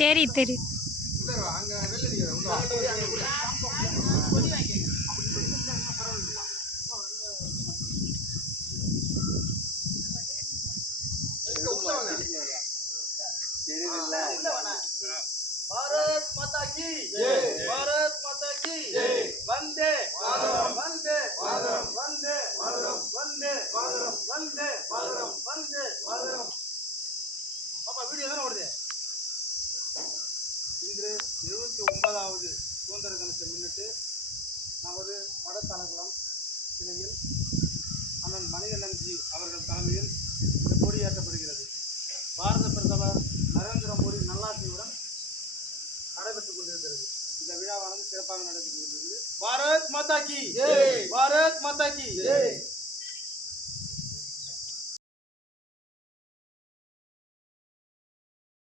தெரி தெரி भारत माता की जय, भारत माता की जय, वंदे मातरम, वंदे मातरम, वंदे मातरम, वंदे मातरम, वंदे मातरम, वंदे मातरम. பாப்பா வீடியோ தான ஓடுது. இன்று 79வது சுதந்திர தினத்தை முன்னிட்டு நமது வடதலகுளம் கிளையில் அண்ணன் மணிகண்டன்ஜி அவர்கள் தலைமையில் இந்த கொடியேற்றப்படுகிறது. பாரத பிரதமர் நரேந்திர மோடி நல்லாட்சியுடன் நடைபெற்றுக் கொண்டிருக்கிறது. இந்த விழாவானது சிறப்பாக நடைபெற்று கொண்டிருக்கிறது. பாரத் மாதா கி ஜெய், பாரத் மாதா கி ஜெய்.